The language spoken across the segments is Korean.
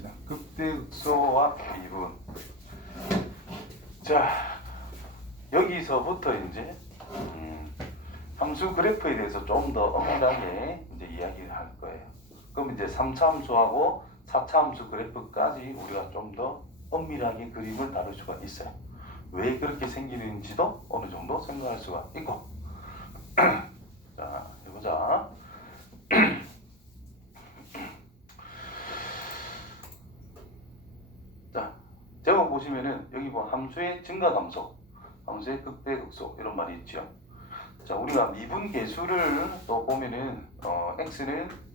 자, 극대극소와 미분. 자, 여기서부터 이제 함수 그래프에 대해서 좀 더 엄밀하게 이제 이야기를 할 거예요. 그럼 이제 3차 함수하고 4차 함수 그래프까지 우리가 좀 더 엄밀하게 그림을 다룰 수가 있어요. 왜 그렇게 생기는지도 어느 정도 생각할 수가 있고. 자, 해보자. 자, 제목 보시면은 여기 뭐 함수의 증가 감소, 함수의 극대 극소 이런 말이 있죠. 자, 우리가 미분 계수를 또 보면은 x는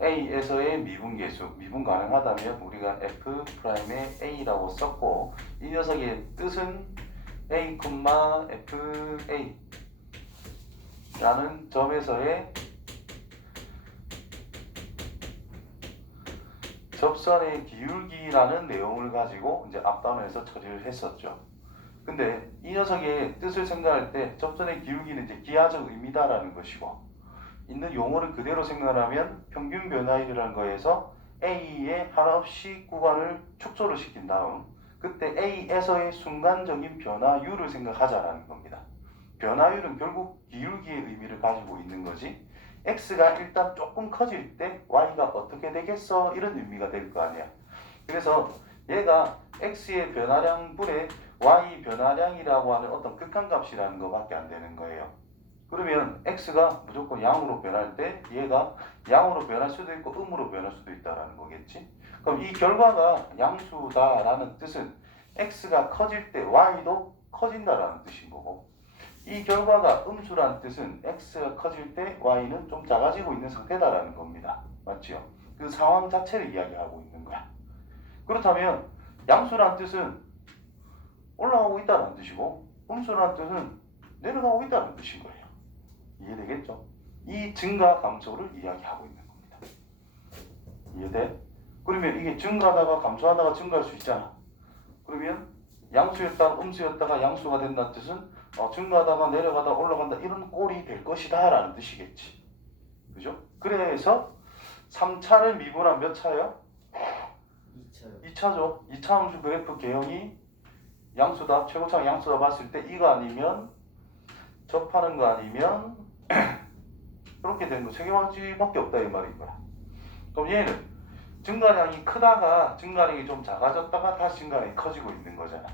a에서의 미분 계수, 미분 가능하다면 우리가 f'의 a라고 썼고, 이 녀석의 뜻은 a, fa 라는 점에서의 접선의 기울기라는 내용을 가지고 이제 앞단원에서 처리를 했었죠. 근데 이 녀석의 뜻을 생각할 때 접선의 기울기는 이제 기하적 의미다라는 것이고, 있는 용어를 그대로 생각하면 평균 변화율이라는 거에서 A의 하나씩 구간을 축소를 시킨 다음 그때 A에서의 순간적인 변화율을 생각하자라는 겁니다. 변화율은 결국 기울기의 의미를 가지고 있는 거지. X가 일단 조금 커질 때 Y가 어떻게 되겠어? 이런 의미가 될 거 아니야. 그래서 얘가 X의 변화량분의 Y 변화량이라고 하는 어떤 극한값이라는 것밖에 안 되는 거예요. 그러면 x가 무조건 양으로 변할 때 얘가 양으로 변할 수도 있고 음으로 변할 수도 있다라는 거겠지. 그럼 이 결과가 양수다라는 뜻은 x가 커질 때 y도 커진다라는 뜻인 거고, 이 결과가 음수라는 뜻은 x가 커질 때 y는 좀 작아지고 있는 상태다라는 겁니다. 맞죠? 그 상황 자체를 이야기하고 있는 거야. 그렇다면 양수라는 뜻은 올라가고 있다는 뜻이고 음수라는 뜻은 내려가고 있다는 뜻인 거예요. 이해되겠죠? 이 증가 감소를 이야기하고 있는 겁니다. 이해돼? 그러면 이게 증가하다가 감소하다가 증가할 수 있잖아. 그러면 양수였다가 음수였다가 양수가 된다는 뜻은 증가하다가 내려가다 올라간다 이런 꼴이 될 것이다 라는 뜻이겠지. 그죠? 그래서 3차를 미분한 몇 차요? 2차요. 2차죠. 2차 함수 그래프 개형이 양수다, 최고차가 양수다 봤을 때 이거 아니면 접하는 거 아니면 그렇게 되는 거 세 가지밖에 없다 이 말인 거야. 그럼 얘는 증가량이 크다가 증가량이 좀 작아졌다가 다시 증가량이 커지고 있는 거잖아.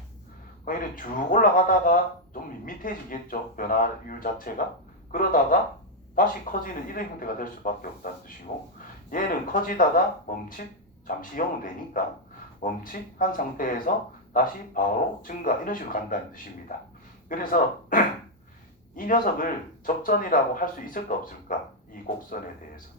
그럼 이렇게 쭉 올라가다가 좀 밋밋해지겠죠, 변화율 자체가. 그러다가 다시 커지는 이런 형태가 될 수밖에 없다는 뜻이고, 얘는 커지다가 멈칫, 잠시 0은 되니까 멈칫한 상태에서 다시 바로 증가 이런 식으로 간다는 뜻입니다. 그래서 이 녀석을 접선이라고 할 수 있을까 없을까? 이 곡선에 대해서.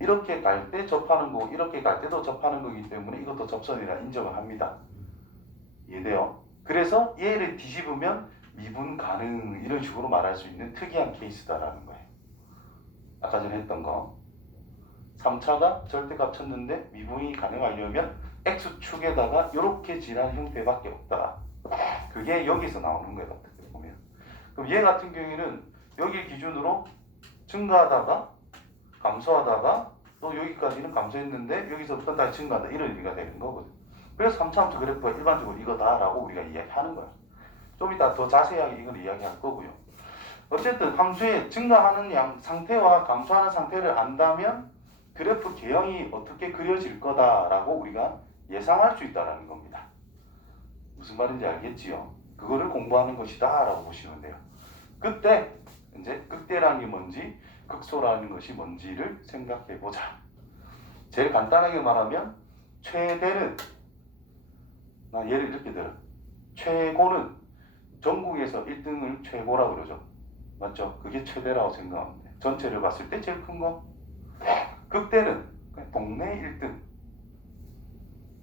이렇게 갈 때 접하는 거고 이렇게 갈 때도 접하는 거기 때문에 이것도 접선이라 인정을 합니다. 이해돼요? 그래서 얘를 뒤집으면 미분 가능 이런 식으로 말할 수 있는 특이한 케이스다라는 거예요. 아까 전에 했던 거. 3차가 절대값 쳤는데 미분이 가능하려면 X축에다가 이렇게 지난 형태밖에 없다. 그게 여기서 나오는 거예요. 어떻게 보면. 그럼 얘 같은 경우에는 여기 기준으로 증가하다가 감소하다가 또 여기까지는 감소했는데 여기서부터 다시 증가한다 이런 의미가 되는 거거든. 그래서 3차 함수 그래프가 일반적으로 이거다라고 우리가 이야기하는 거야. 좀 이따 더 자세하게 이걸 이야기할 거고요. 어쨌든 함수의 증가하는 양 상태와 감소하는 상태를 안다면 그래프 개형이 어떻게 그려질 거다라고 우리가 예상할 수 있다는 겁니다. 무슨 말인지 알겠지요? 그거를 공부하는 것이다 라고 보시면 돼요. 그때 이제 극대라는 게 뭔지 극소라는 것이 뭔지를 생각해 보자. 제일 간단하게 말하면 최대는, 나 예를 이렇게 들어, 최고는 전국에서 1등을 최고라고 그러죠. 맞죠? 그게 최대라고 생각하면 돼. 전체를 봤을 때 제일 큰 거. 극대는 동네 1등.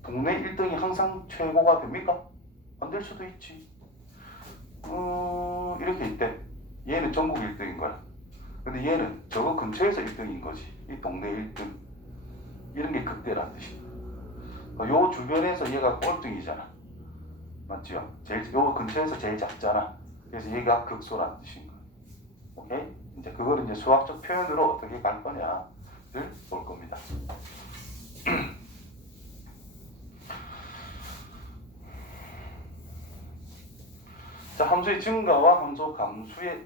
동네 1등이 항상 최고가 됩니까? 안 될 수도 있지. 이렇게 있대. 얘는 전국 1등인 거야. 근데 얘는 저거 근처에서 1등인 거지. 이 동네 1등. 이런 게 극대라는 뜻이야. 요 주변에서 얘가 꼴등이잖아. 맞죠? 요 근처에서 제일 작잖아. 그래서 얘가 극소라는 뜻인 거야. 오케이? 이제 그거를 이제 수학적 표현으로 어떻게 갈 거냐를 볼 겁니다. 자, 함수의 증가와 함수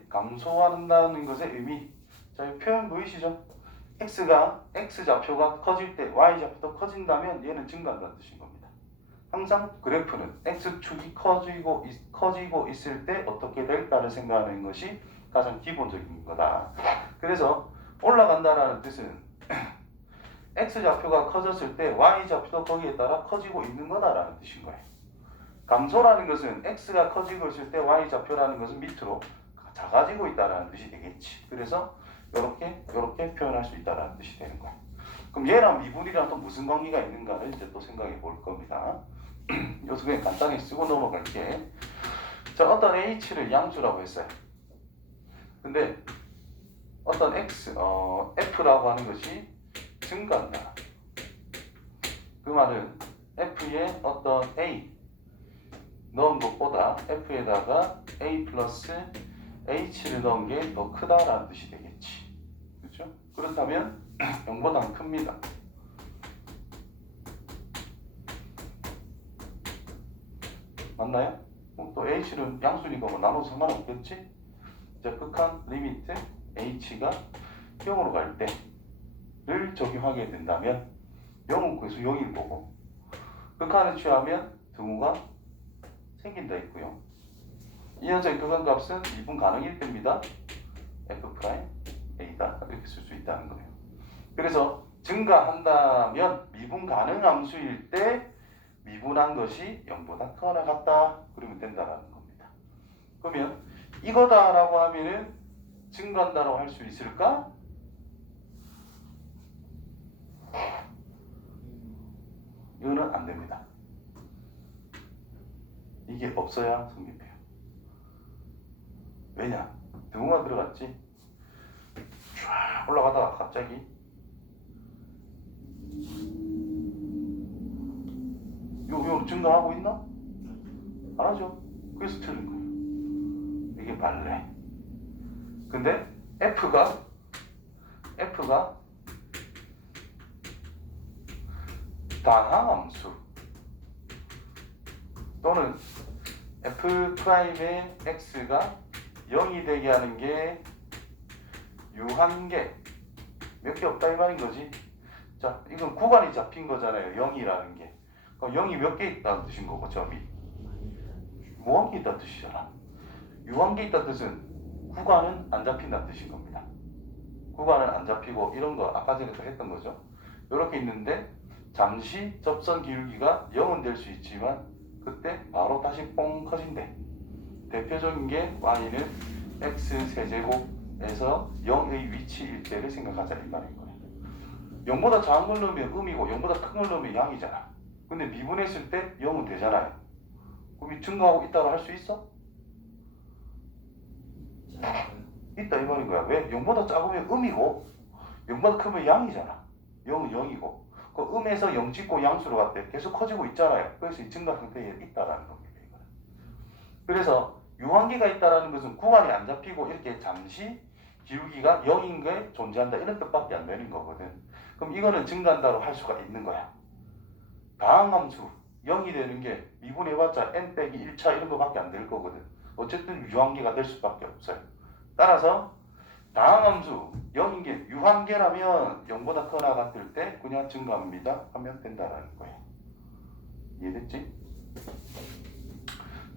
감소한다는 것의 의미. 자, 이 표현 보이시죠? x좌표가 커질 때 y좌표도 커진다면 얘는 증가한다는 뜻인 겁니다. 항상 그래프는 x축이 커지고 있을 때 어떻게 될까를 생각하는 것이 가장 기본적인 거다. 그래서 올라간다라는 뜻은 x좌표가 커졌을 때 y좌표도 거기에 따라 커지고 있는 거다라는 뜻인 거예요. 감소라는 것은 x가 커지고 있을 때 y좌표라는 것은 밑으로 작아지고 있다는 뜻이 되겠지. 그래서 이렇게 표현할 수 있다는 뜻이 되는 거야. 그럼 얘랑 미분이랑 또 무슨 관계가 있는가를 이제 또 생각해 볼 겁니다. 여기서 그냥 간단히 쓰고 넘어갈게. 자, 어떤 h를 양수라고 했어요. 근데 어떤 f라고 하는 것이 증가한다. 그 말은 f에 어떤 a 넣은 것보다 f에다가 a 플러스 h를 넣은 게 더 크다라는 뜻이 되겠지. 그렇죠? 그렇다면 0보다 큽니다. 맞나요? 또 h는 양수니까 뭐 나눠서 상관없겠지? 자, 극한 리미트 h가 0으로 갈 때를 적용하게 된다면 0은 그래서 0일 거고 극한을 취하면 등호가 생긴다 했고요. 이 녀석의 극한값은 미분 가능일 때입니다. f'a다 이렇게 쓸 수 있다는 거예요. 그래서 증가한다면 미분 가능 함수일 때 미분한 것이 0보다 크거나 같다 그러면 된다는 겁니다. 그러면 이거다라고 하면은 증가한다라고 할 수 있을까? 이거는 안 됩니다. 이게 없어야 성립해요. 왜냐? 등호가 들어갔지. 쫙 올라가다가 갑자기 요 증가하고 있나? 안 하죠. 그래서 틀린 거예요. 이게 발레. 근데 F가 다항함수 또는 F'의 X가 0이 되게 하는 게 유한계 몇 개 없다 이 말인 거지. 자, 이건 구간이 잡힌 거잖아요. 0이라는 게. 그럼 0이 몇 개 있다는 뜻인 거고 점이 무한계 있다는 뜻이잖아. 유한계 있다는 뜻은 구간은 안 잡힌다는 뜻인 겁니다. 구간은 안 잡히고 이런 거 아까 전에도 했던 거죠. 이렇게 있는데 잠시 접선 기울기가 0은 될 수 있지만 그때 바로 다시 뽕 커진대. 대표적인 게 y는 x 세제곱에서 0의 위치일 때를 생각하자 이 말인 거예요. 0보다 작은 걸 넣으면 음이고 0보다 큰 걸 넣으면 양이잖아. 근데 미분했을 때 0은 되잖아요. 그럼 이 증가하고 있다고 할 수 있어? 있다 이 말인 거야. 왜? 0보다 작으면 음이고 0보다 크면 양이잖아. 0은 0이고 그 음에서 0 찍고 양수로 갔대. 계속 커지고 있잖아요. 그래서 이 증가 상태에 있다라는 겁니다. 이거는. 그래서 유한계가 있다라는 것은 구간이 안 잡히고 이렇게 잠시 기울기가 0인 게 존재한다 이런 뜻밖에 안 되는 거거든. 그럼 이거는 증가한다로 할 수가 있는 거야. 다항함수 0이 되는 게 미분해봤자 n 빼기 1차 이런 거밖에 안 될 거거든. 어쨌든 유한계가 될 수밖에 없어요. 따라서 다항함수 0인 게 유한계라면 0보다 크거나 같을 때 그냥 증가합니다 하면 된다라는 거예요. 이해됐지?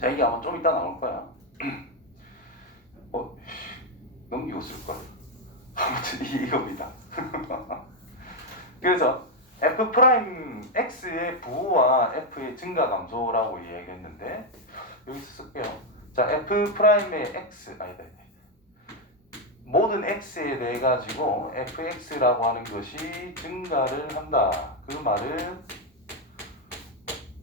자, 이게 아마 좀 이따 나올 거야. 넘기고 쓸걸. 아무튼 이겁니다. 그래서 f'x의 부호와 f의 증가 감소라고 이야기했는데 여기서 쓸게요. 자, f'의 x 아니다. 모든 x에 대해 가지고 fx라고 하는 것이 증가를 한다. 그 말은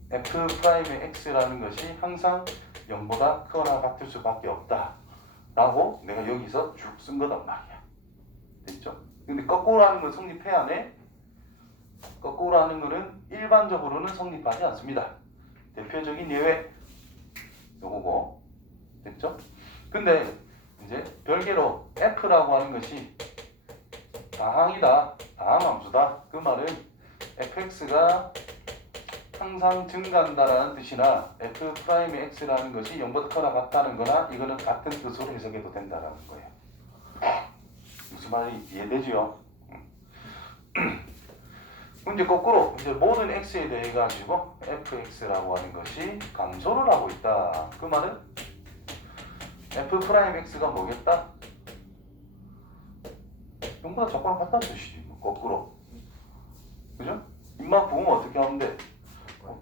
f'의 x라는 것이 항상 0보다 크거나 같을 수밖에 없다 라고 내가 여기서 쭉 쓴 거단 말이야. 됐죠? 근데 거꾸로 하는 건 성립해야 하네. 거꾸로 하는 거는 일반적으로는 성립하지 않습니다. 대표적인 예외 요거고. 됐죠? 근데 이제 별개로 f라고 하는 것이 다항이다, 다항함수다. 그 말은 fx가 항상 증가한다라는 뜻이나 f 프라임 x라는 것이 0보다 크거나 같다는 거나 이거는 같은 뜻으로 해석해도 된다라는 거예요. 무슨 말이 이해되죠? 이제 거꾸로 이제 모든 x에 대해 가지고 fx라고 하는 것이 감소를 하고 있다. 그 말은 f 프라임 x가 뭐겠다? 0보다 작거나 같다는 뜻이지. 뭐 거꾸로. 그죠? 입만 부으면 어떻게 하면 돼?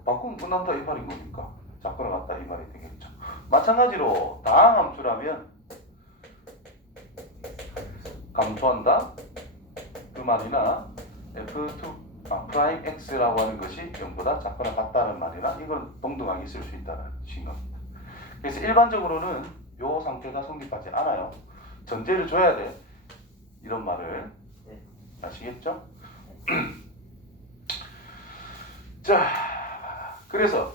바꾸면 끝난다 이 말인 거니까 작거나 같다 이 말이 되겠죠. 마찬가지로 다항함수라면 감소한다 그 말이나 f2 프라임 x라고 하는 것이 0보다 작거나 같다는 말이나 이건 동등하게 쓸 수 있다는 뜻인 겁니다. 그래서 일반적으로는 이 상태가 성립하지 않아요. 전제를 줘야 돼. 이런 말을 아시겠죠? 자, 그래서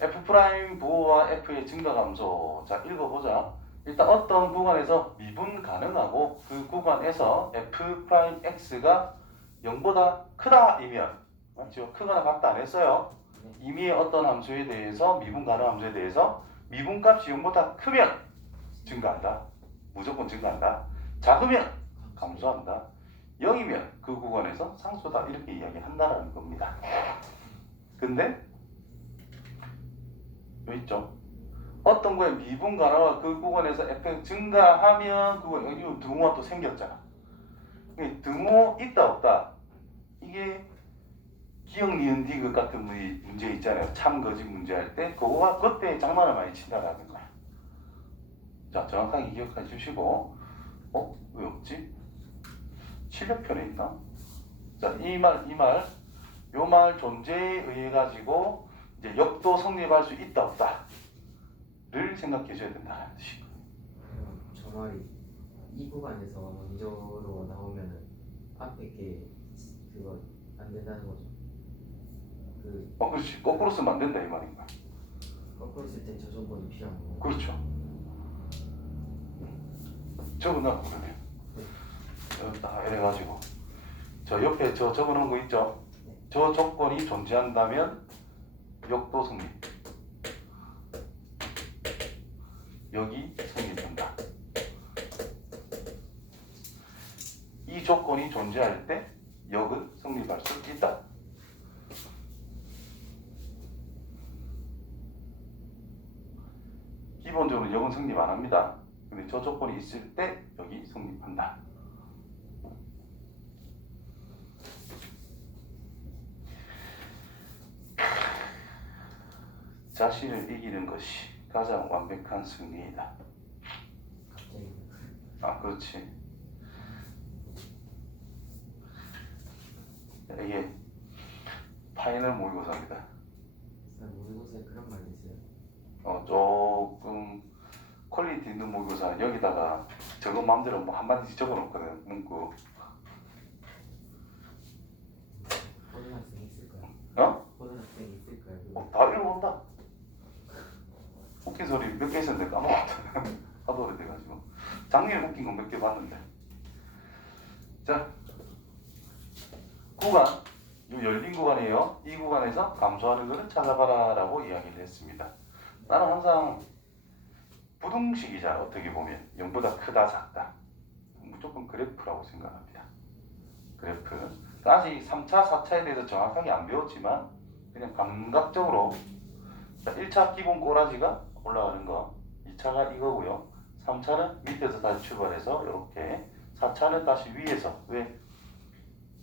f 프라임 부호와 f의 증가 감소. 자, 읽어보자. 일단 어떤 구간에서 미분 가능하고 그 구간에서 f 프라임 x가 0보다 크다이면 맞죠? 크거나 같다 안 했어요. 이미 어떤 함수에 대해서 미분 가능 함수에 대해서 미분값이 0보다 크면 증가한다. 무조건 증가한다. 작으면 감소한다. 0이면 그 구간에서 상수다 이렇게 이야기한다라는 겁니다. 근데 여기 있죠. 어떤 거에 미분 가능한 그 구간에서 f가 증가하면 그거 여기 등호가 또 생겼잖아. 등호 있다 없다 이게 기억 니은 디귿 같은 문제 있잖아요. 참 거짓 문제 할 때 그거가 그때 장난을 많이 친다라는 거야. 자, 정확하게 기억해 주시고 왜 없지? 실력편에 있나? 자, 요 말 존재에 의해 가지고 이제 역도 성립할 수 있다 없다를 생각해 줘야 된다는 뜻이고. 저 말이 이 구간에서 먼저로 나오면은 앞에 게 그거 안 된다는 거죠. 그렇지. 거꾸로 쓰면 안 된다 이 말인 거야. 거꾸로 쓸 땐 저 조건이 필요한 거고. 그렇죠. 적어놔 그러면. 딱 이래가지고 저 옆에 저 적어놓은 거 있죠. 저 조건이 존재한다면 역도 성립. 여기 성립한다. 이 조건이 존재할 때 역은 성립할 수 있다. 기본적으로 역은 성립 안 합니다. 근데 저 조건이 있을 때 여기 성립한다. 자신을 이기는 것이 가장 완벽한 승리이다. 그렇지. 이게 파이널 모의고사입니다. 모의고사에 그런 말이 있어요? 조금 퀄리티 있는 모의고사는 여기다가 저거 마음대로 뭐 한마디씩 적어놓거든. 문구. 고등학생이 있을까요? 고등학생이 있을까요? 다 읽어본다. 웃긴 소리 몇 개 있었는데 까먹었다. 하도 오래돼가지고. 작년에 웃긴 거 몇 개 봤는데. 자, 구간. 이 열린 구간이에요. 이 구간에서 감소하는 것을 찾아봐라 라고 이야기를 했습니다. 나는 항상 부등식이자 어떻게 보면 0보다 크다 작다. 무조건 그래프라고 생각합니다. 그래프. 아직 3차, 4차에 대해서 정확하게 안 배웠지만 그냥 감각적으로 1차 기본 꼬라지가 올라가는 거 2차가 이거고요. 3차는 밑에서 다시 출발해서 이렇게 4차는 다시 위에서 왜?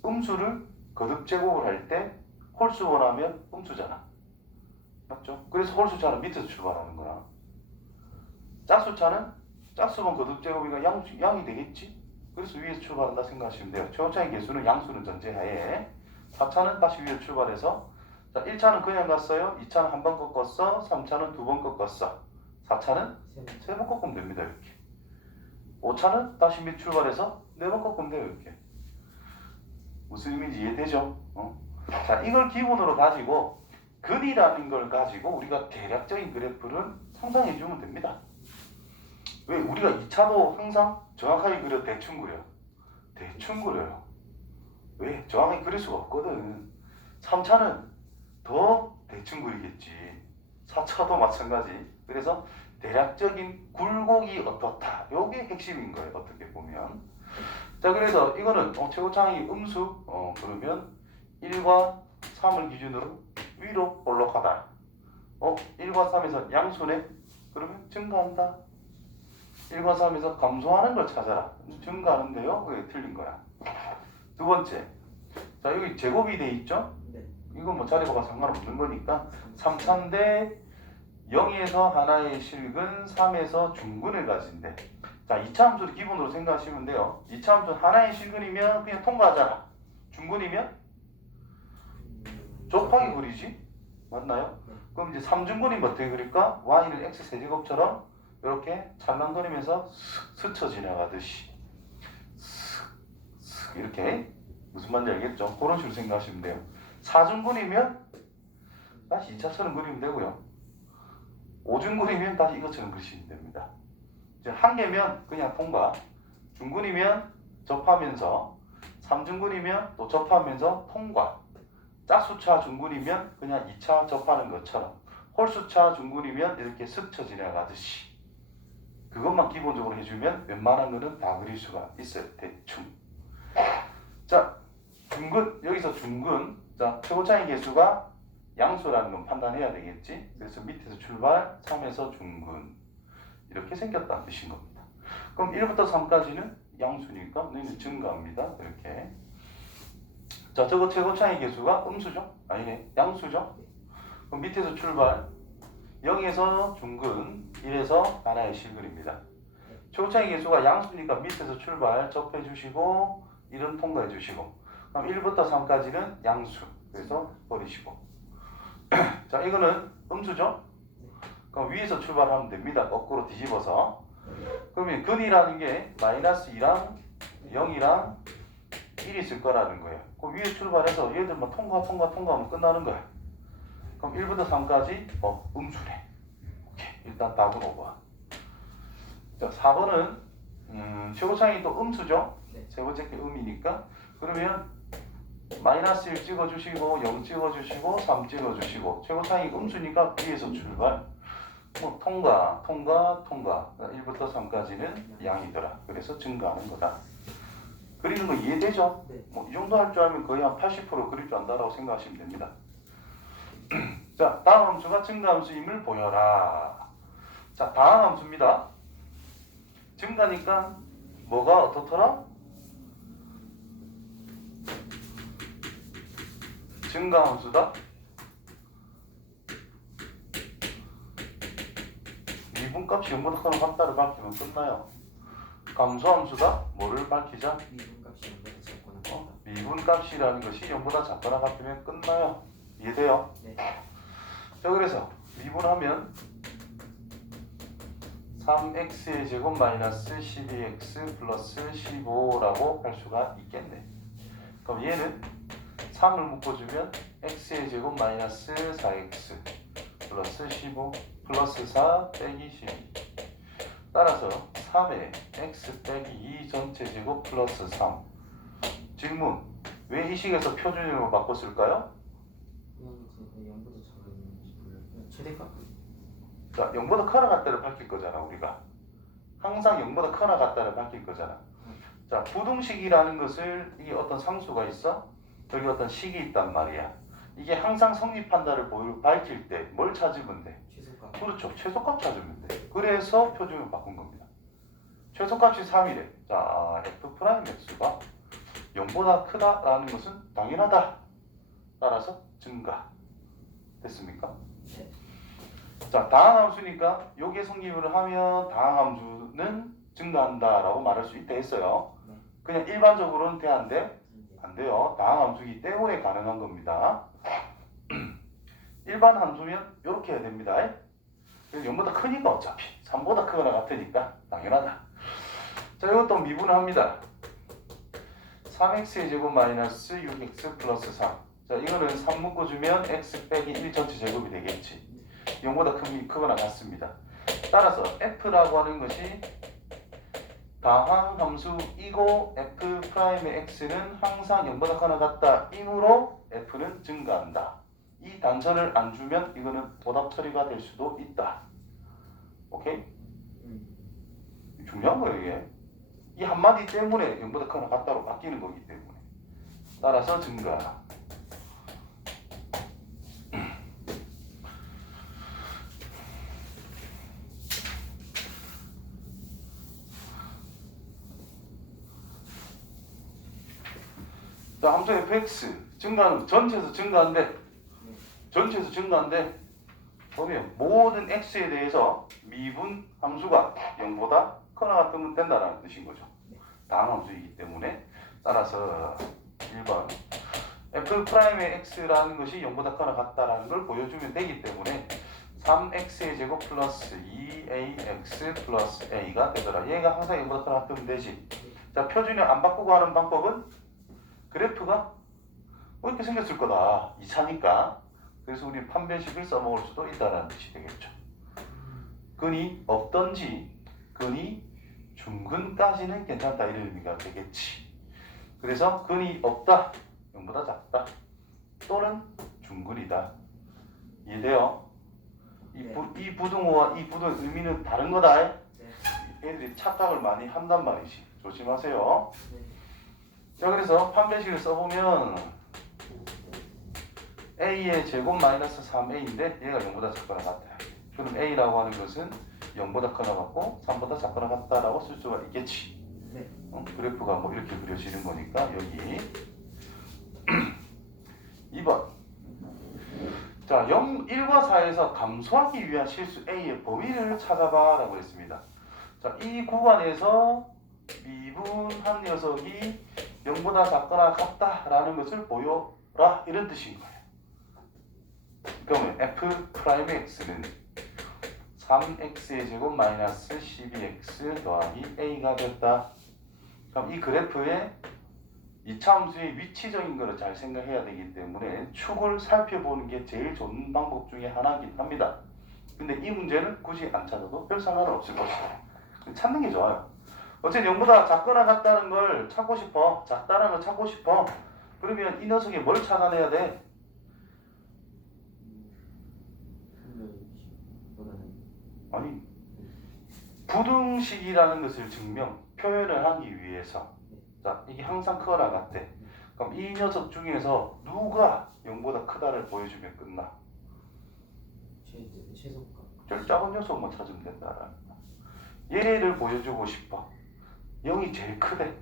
음수를 거듭 제곱을 할 때 홀수 원하면 음수잖아. 맞죠? 그래서 홀수차는 밑에서 출발하는 거야. 짝수차는 짝수번 거듭 제곱이니까 양이 되겠지? 그래서 위에서 출발한다 생각하시면 돼요. 최고차의 개수는 양수는 전제하에 4차는 다시 위로 출발해서 자, 1차는 그냥 갔어요. 2차는 한 번 꺾었어. 3차는 두 번 꺾었어. 4차는 세 번 꺾으면 됩니다. 이렇게. 5차는 다시 밑 출발해서 네 번 꺾으면 돼요. 이렇게. 무슨 의미인지 이해되죠? 자, 이걸 기본으로 가지고 근이라는 걸 가지고 우리가 대략적인 그래프를 상상해 주면 됩니다. 왜? 우리가 2차도 항상 정확하게 그려 대충 그려요. 왜? 정확하게 그릴 수가 없거든. 3차는 더 대충 그리겠지. 4차도 마찬가지. 그래서 대략적인 굴곡이 어떻다. 요게 핵심인 거예요. 어떻게 보면. 자, 그래서 이거는 최고차항이 음수. 그러면 1과 3을 기준으로 위로 볼록하다. 1과 3에서 양수네. 그러면 증가한다. 1과 3에서 감소하는 걸 찾아라. 증가하는데요. 그게 틀린 거야. 두 번째. 자, 여기 제곱이 돼 있죠? 네. 이건 뭐 자리바가 상관없는 거니까 3차인데 0에서 하나의 실근, 3에서 중근을 가진대. 자, 2차 함수를 기본으로 생각하시면 돼요. 2차 함수는 하나의 실근이면 그냥 통과하잖아. 중근이면 좁하게 그리지? 맞나요? 네. 그럼 이제 3중근이면 어떻게 그릴까? y는 x 세제곱처럼 이렇게 찰랑거리면서 스쳐 지나가듯이 슥 이렇게 무슨 말인지 알겠죠? 그런 식으로 생각하시면 돼요. 4중근이면 다시 2차처럼 그리면 되고요. 5중근이면 다시 이것처럼 그리시면 됩니다. 이제 한 개면 그냥 통과, 중근이면 접하면서, 3중근이면 또 접하면서 통과, 짝수차 중근이면 그냥 2차 접하는 것처럼, 홀수차 중근이면 이렇게 스쳐 지나가듯이 그것만 기본적으로 해주면 웬만한 거는 다 그릴 수가 있어요. 대충. 자, 중근, 여기서 중근. 자, 최고차의 개수가 양수라는 건 판단해야 되겠지. 그래서 밑에서 출발, 3에서 중근. 이렇게 생겼다는 뜻인 겁니다. 그럼 1부터 3까지는 양수니까 너희는 증가합니다. 이렇게. 자, 저거 최고차의 개수가 음수죠? 아니네, 양수죠? 그럼 밑에서 출발, 0에서 중근, 1에서 하나의 실근입니다. 최고차의 개수가 양수니까 밑에서 출발 접해 주시고 1은 통과해 주시고, 그럼 1부터 3까지는 양수. 그래서 버리시고. 자, 이거는 음수죠? 그럼 위에서 출발하면 됩니다. 거꾸로 뒤집어서. 그러면 근이라는 게 마이너스 2랑 0이랑 1이 있을 거라는 거예요. 그럼 위에 출발해서 얘들만 통과하면 끝나는 거야. 그럼 1부터 3까지 음수래. 오케이. 일단 답은 5번. 자, 4번은 최고차항이 또 음수죠? 네. 세 번째 게 음이니까. 그러면 마이너스 1 찍어주시고 0 찍어주시고 3 찍어주시고 최고차항이 음수니까 위에서 출발. 뭐 통과 1부터 3까지는 양이더라. 그래서 증가하는 거다. 그리는 거 이해되죠? 네. 뭐 이 정도 할 줄 알면 거의 한 80% 그릴 줄 안다라고 생각하시면 됩니다. 자, 다음 함수가 증가함수임을 보여라. 자, 다음 함수입니다. 증가니까 뭐가 어떻더라? 증가함수다. 미분값이 0보다 크거나 같다를 밝히면 끝나요. 감소함수다. 뭐를 밝히자? 미분값이 0보다 작거나 같다. 미분값이라는 것이 0보다 작거나 같으면 끝나요. 이해돼요? 네. 자, 그래서 미분하면 3x의 제곱 마이너스 12x 플러스 15라고 할 수가 있겠네. 그럼 얘는 3을 묶어주면 x의 제곱 마이너스 4x 플러스 15 플러스 4 빼기 12. 따라서 3의 x 빼기 2 전체 제곱 플러스 3. 질문. 왜 이 식에서 표준으로 바꿨을까요? 그냥 0보다 작은 몰라요. 최대값. 자, 0보다 커나 같다를 밝힐 거잖아, 우리가. 항상 0보다 커나 같다를 밝힐 거잖아. 자, 부등식이라는 것을, 이게 어떤 상수가 있어? 여기 어떤 식이 있단 말이야. 이게 항상 성립한다를 밝힐 때 뭘 찾으면 돼? 최소값. 그렇죠. 최소값 찾으면 돼. 그래서 표준을 바꾼 겁니다. 최소값이 3이래. 자, f'x가 0보다 크다라는 것은 당연하다. 따라서 증가. 됐습니까? 네. 자, 다항함수니까 요게 성립을 하면 다항함수는 증가한다라고 말할 수 있다 했어요. 네. 그냥 일반적으로는 돼, 안 돼? 네. 안 돼요. 다항함수이기 때문에 가능한 겁니다. 일반 함수면 이렇게 해야 됩니다. 0보다 크니까 어차피 3보다 크거나 같으니까 당연하다. 자, 이것도 미분을 합니다. 3x의 제곱 마이너스 6x 플러스 3. 자, 이거는 3 묶어주면 x 빼기 1 전체 제곱이 되겠지. 0보다 크거나 같습니다. 따라서 f라고 하는 것이 다항함수이고 f'의 x는 항상 0보다 크거나 같다. 이므로 f는 증가한다. 이 단서를 안 주면 이거는 오답 처리가 될 수도 있다. 오케이? 중요한 거예요 이게. 이 한마디 때문에 0보다 크거나 같다로 바뀌는 거기 때문에. 따라서 증가하라. 자, 함수 fx 증가는 전체에서 증가한데 보면 모든 x에 대해서 미분 함수가 0보다 크거나 같으면 된다는 뜻인 거죠. 다음 함수이기 때문에. 따라서 1번 f'의 x라는 것이 0보다 크거나 같다라는 걸 보여주면 되기 때문에 3x의 제곱 플러스 2ax 플러스 a가 되더라. 얘가 항상 0보다 크거나 같으면 되지. 자, 표준을 안 바꾸고 하는 방법은 그래프가 이렇게 생겼을 거다. 2차니까. 그래서 우리 판별식을 써먹을 수도 있다는 뜻이 되겠죠. 근이 없던지 근이 중근까지는 괜찮다 이런 의미가 되겠지. 그래서 근이 없다, 0보다 작다, 또는 중근이다. 이해돼요? 이 부등호와 이 부등 의미는 다른 거다. 애들이 착각을 많이 한단 말이지. 조심하세요. 자, 그래서 판별식을 써보면 a의 제곱 마이너스 3a인데 얘가 0보다 작거나 같아요. 그럼 a라고 하는 것은 0보다 크거나 같고 3보다 작거나 같다라고 쓸 수가 있겠지. 그래프가 뭐 이렇게 그려지는 거니까 여기 2번. 자, 1과 4에서 감소하기 위한 실수 a의 범위를 찾아봐 라고 했습니다. 자, 이 구간에서 미분한 녀석이 0보다 작거나 같다라는 것을 보여라 이런 뜻인 거예요. 그러면 f'x는 3x의 제곱 마이너스 12x 더하기 a가 됐다. 그럼 이 그래프의 이차함수의 위치적인 거를 잘 생각해야 되기 때문에 축을 살펴보는 게 제일 좋은 방법 중에 하나이긴 합니다. 근데 이 문제는 굳이 안 찾아도 별 상관은 없을 것이다. 찾는 게 좋아요. 어쨌든 0보다 작거나 같다는 걸 찾고 싶어. 작다는 걸 찾고 싶어. 그러면 이 녀석이 뭘 찾아내야 돼? 아니, 부등식이라는 것을 표현을 하기 위해서. 자, 이게 항상 크거나 같대. 그럼 이 녀석 중에서 누가 0보다 크다를 보여주면 끝나? 최소값. 제일 작은 녀석만 찾으면 된다라는 거야. 얘를 보여주고 싶어. 0이 제일 크대.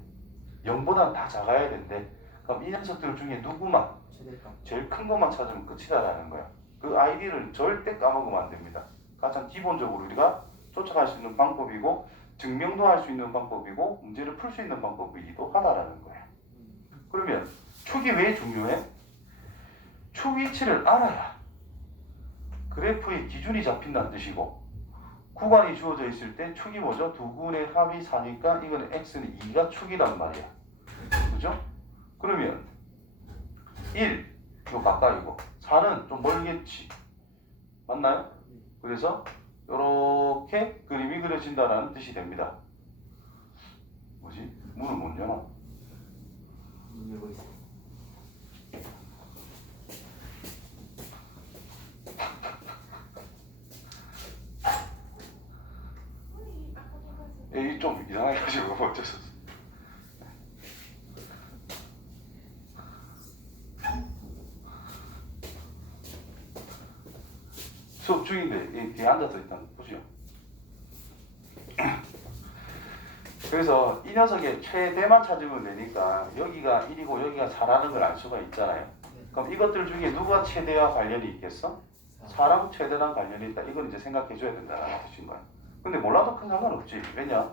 0보다는 다 작아야 된대. 그럼 이 녀석들 중에 누구만 제일 큰 것만 찾으면 끝이다라는 거야. 그 아이디를 절대 까먹으면 안 됩니다. 가장 기본적으로 우리가 쫓아갈 수 있는 방법이고 증명도 할 수 있는 방법이고 문제를 풀 수 있는 방법이기도 하다라는 거예요. 그러면 축이 왜 중요해? 축 위치를 알아야 그래프의 기준이 잡힌다는 뜻이고 구간이 주어져 있을 때 축이 뭐죠? 두 군의 합이 4니까 이거는 x는 2가 축이란 말이야. 그죠? 그러면 1 이거 가까이고 4는 좀 멀겠지. 맞나요? 그래서 이렇게 그림이 그려진다는 뜻이 됩니다. 뭐지? 문을 못 열어. 문 열고 있어. 이 좀 이상해가지고 어쩔 수 없어. 수업 중인데 뒤에 앉아서 일단 보시죠. 그래서 이 녀석의 최대만 찾으면 되니까 여기가 1이고 여기가 4라는 걸 알 수가 있잖아요. 그럼 이것들 중에 누가 최대와 관련이 있겠어? 4랑 최대랑 관련이 있다. 이건 이제 생각해 줘야 된다는 뜻인 거야. 근데 몰라도 큰 상관없지. 왜냐?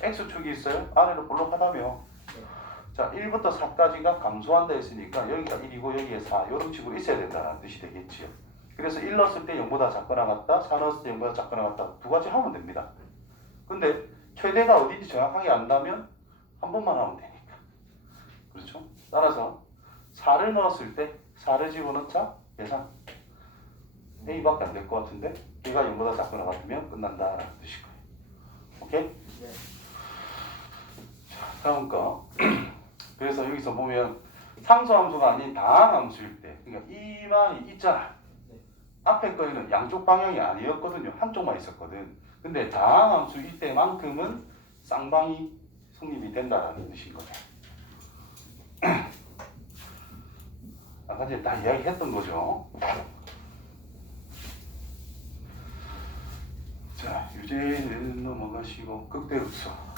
X축이 있어요. 아래로 볼록하다며. 자, 1부터 4까지가 감소한다 했으니까 여기가 1이고 여기에 4 이런 식으로 있어야 된다는 뜻이 되겠지요. 그래서 1 넣었을 때 0보다 작거나 같다, 4 넣었을 때 0보다 작거나 같다. 두 가지 하면 됩니다. 근데 최대가 어딘지 정확하게 안다면 한 번만 하면 되니까. 그렇죠? 따라서 4를 넣었을 때 4를 집어넣자. 계산. A밖에 안 될 것 같은데 얘가 0보다 작거나 같으면 끝난다라는 뜻일 거예요. 오케이? 자, 다음 거. 그래서 여기서 보면 상수함수가 아닌 다항함수일 때, 그러니까 이 말이 있잖아. 네. 앞에 거에는 양쪽 방향이 아니었거든요. 한쪽만 있었거든. 근데 다항함수일 때만큼은 쌍방이 성립이 된다라는 뜻인 거죠. 아까 전에 다 이야기했던 거죠. 자, 유제는 넘어가시고 극대극소.